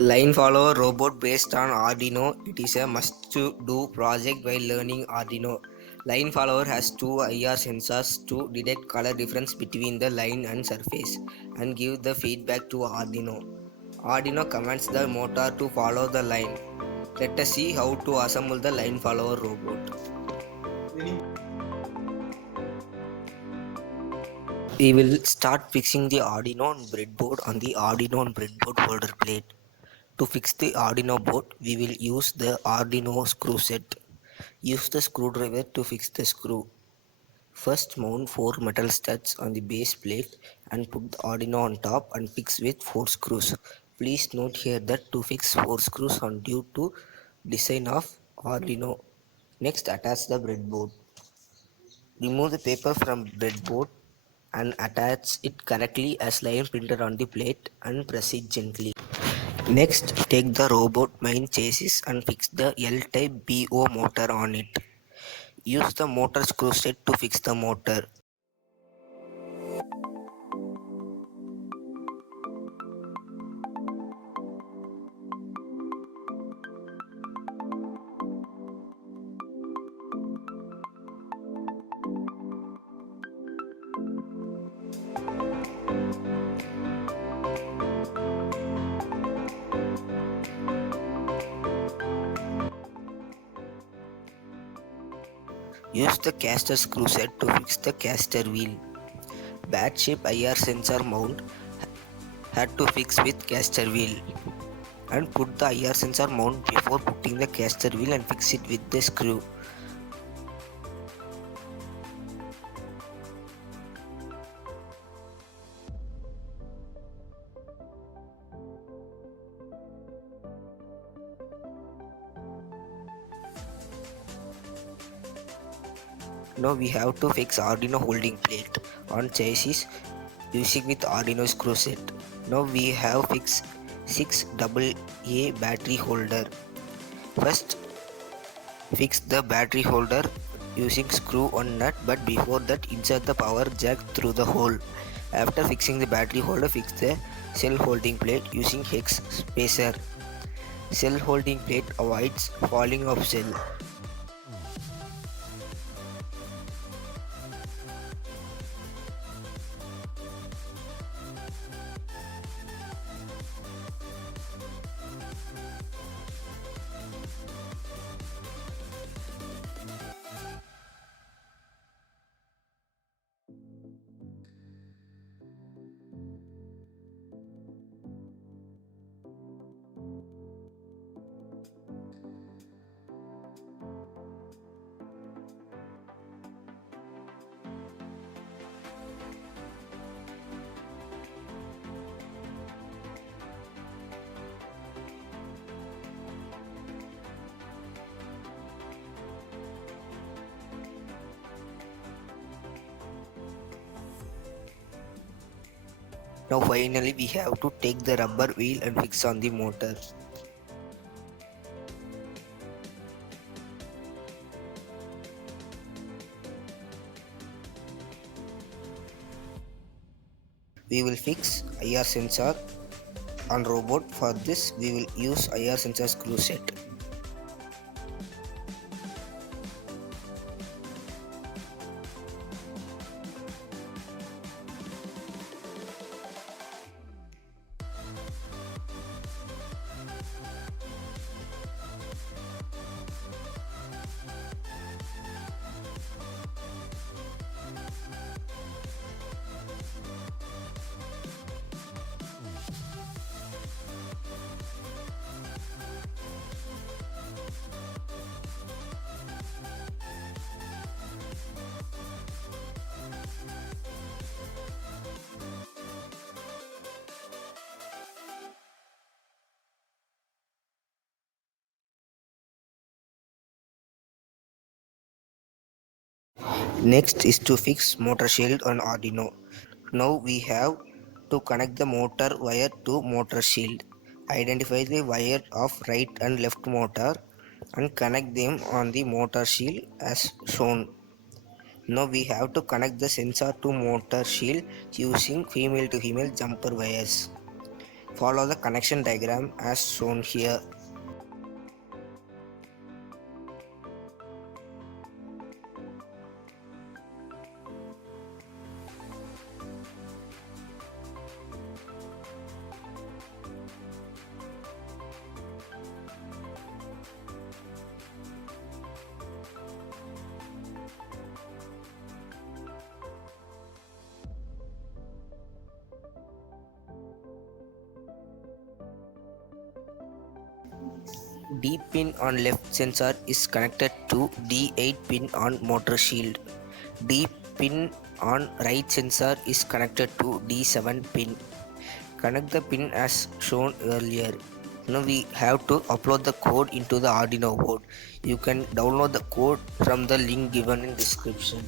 Line Follower robot based on Arduino. It is a must-do project while learning Arduino. Line Follower has two IR sensors to detect color difference between the line and surface and give the feedback to Arduino. Arduino commands the motor to follow the line. Let us see how to assemble the Line Follower robot. We will start fixing the Arduino on breadboard on the Arduino on breadboard holder plate. To fix the Arduino board, we will use the Arduino screw set. Use the screwdriver to fix the screw. First mount 4 metal studs on the base plate and put the Arduino on top and fix with 4 screws. Please note here that to fix 4 screws on due to design of Arduino. Next attach the breadboard. Remove the paper from breadboard and attach it correctly as line printed on the plate and press it gently. Next, take the robot main chassis and fix the L-type BO motor on it. Use the motor screw set to fix the motor. Use the caster screw set to fix the caster wheel. Bat shape IR sensor mount had to fix with caster wheel. And put the IR sensor mount before putting the caster wheel and fix it with the screw. Now we have to fix Arduino holding plate on chassis using with Arduino screw set. Now we have fixed 6AA battery holder. First fix the battery holder using screw on nut, but before that insert the power jack through the hole. After fixing the battery holder, fix the cell holding plate using hex spacer. Cell holding plate avoids falling of cell. Now finally we have to take the rubber wheel and fix on the motor. We will fix IR sensor on robot. For this we will use IR sensor screw set. Next is to fix motor shield on Arduino. Now we have to connect the motor wire to motor shield. Identify the wire of right and left motor and connect them on the motor shield as shown. Now we have to connect the sensor to motor shield using female to female jumper wires. Follow the connection diagram as shown here. D pin on left sensor is connected to D8 pin on motor shield. D pin on right sensor is connected to D7 pin. Connect the pin as shown earlier. Now we have to upload the code into the Arduino board. You can download the code from the link given in description.